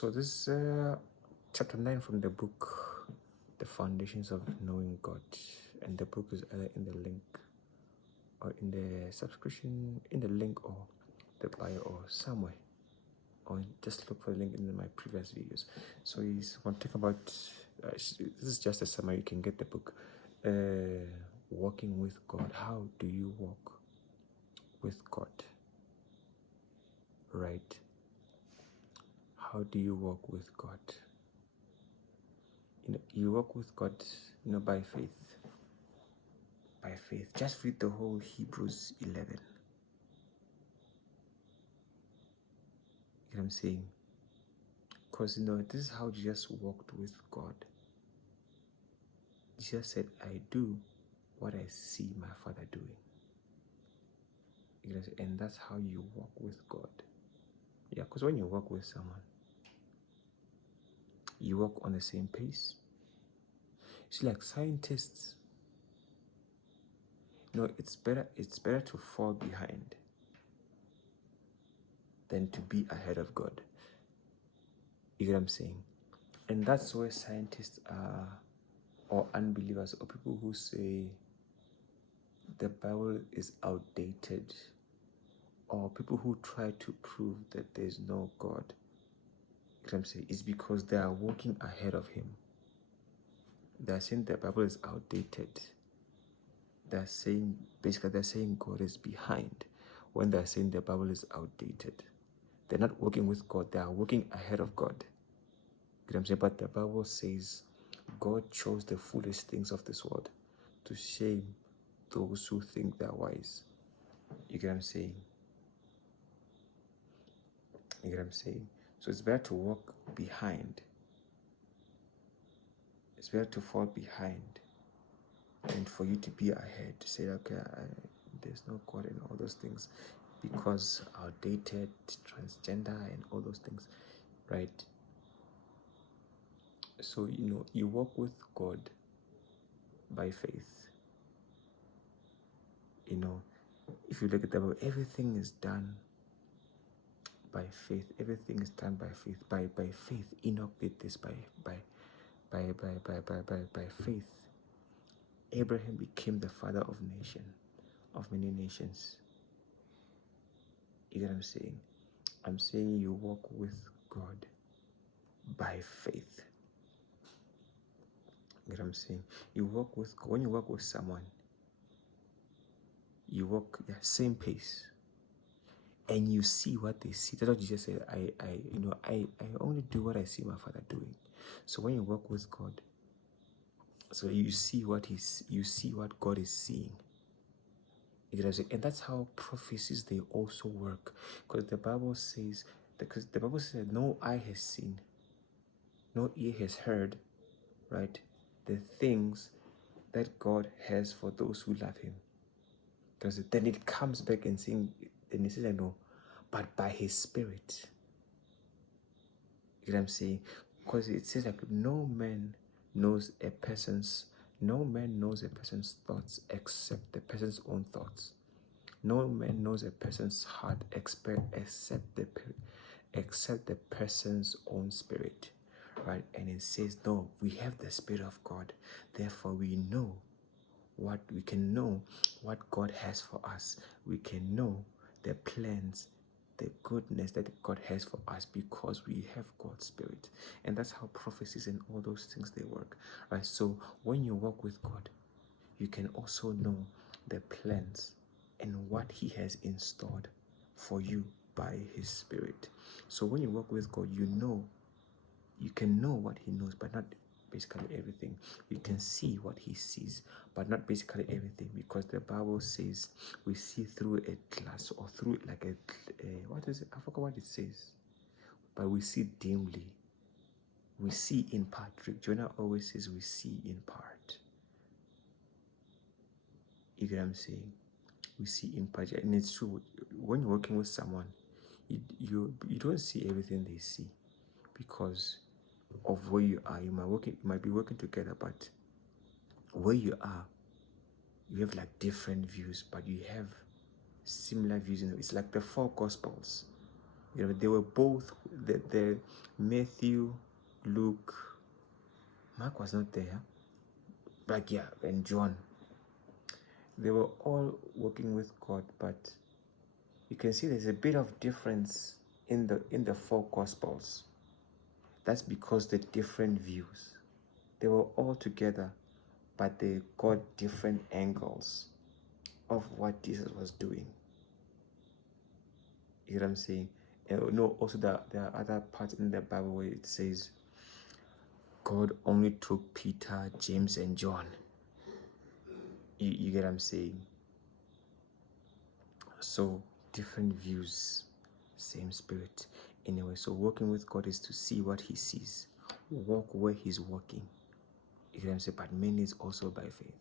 So this is chapter 9 from the book, The Foundations of Knowing God. And the book is either in the link or in the subscription, in the link or the bio or somewhere. Or just look for the link in my previous videos. So he's going to talk about, this is just a summary, you can get the book. Walking with God. How do you walk with God? Right? How do you walk with God? You walk with God, by faith. By faith. Just read the whole Hebrews 11. You know what I'm saying? Because, this is how Jesus walked with God. Jesus said, I do what I see my Father doing. And that's how you walk with God. Yeah, because when you walk with someone, you walk on the same pace. It's like scientists, it's better to fall behind than to be ahead of God. You get what I'm saying? And that's where scientists are, or unbelievers, or people who say the Bible is outdated, or people who try to prove that there's no God. You know what I'm saying? It's because they are walking ahead of Him. They're saying the Bible is outdated. They're saying God is behind when they're saying the Bible is outdated. They're not working with God, they are working ahead of God. You know what I'm saying? But the Bible says God chose the foolish things of this world to shame those who think they're wise. You get what I'm saying? You get what I'm saying? So it's better to walk behind. It's better to fall behind than for you to be ahead. To say, okay, there's no God and all those things, because outdated, transgender, and all those things, right? So, you walk with God by faith. If you look at the Bible, everything is done by faith. Everything is done by faith. By faith, Enoch did this by faith. Abraham became the father of many nations. You get what I'm saying? I'm saying you walk with God by faith. You get what I'm saying? You walk with God. When you walk with someone, you walk the same pace, and you see what they see. That's what Jesus said. I only do what I see my Father doing. So when you walk with God, so you see what God is seeing. You get what I'm saying? And that's how prophecies, they also work. Because the Bible says that no eye has seen, no ear has heard, right? The things that God has for those who love Him. Because then it comes back and saying, and it says, I know, but by His Spirit. You know what I'm saying? Because it says like no man knows a person's thoughts except the person's own thoughts. No man knows a person's heart except the person's own spirit, right? And it says, no, we have the Spirit of God. Therefore, we can know what God has for us. We can know the plans, the goodness that God has for us, because we have God's Spirit. And that's how prophecies and all those things, they work, right? So when you walk with God, you can also know the plans and what He has installed for you by His Spirit. So when you walk with God, you can know what He knows, but not basically everything. You can see what He sees, but not basically everything, because the Bible says we see through a glass, or through like what is it? I forgot what it says. But we see dimly. We see in part. Rick Jonah always says we see in part. You get what I'm saying? We see in part, and it's true. When you're working with someone, you don't see everything they see, because of where you are. You might be working together, but where you are, you have like different views, but you have similar views. It's like the four Gospels. You know, they were both the Matthew, Luke, Mark was not there, but yeah, and John. They were all working with God, but you can see there's a bit of difference in the four Gospels. That's because the different views. They were all together, but they got different angles of what Jesus was doing. You know what I'm saying? And no, also there are other parts in the Bible where it says God only took Peter, James, and John. You get what I'm saying? So different views, same spirit. Anyway, so working with God is to see what he sees, walk where he's walking. You get what I'm saying? But mainly it's also by faith.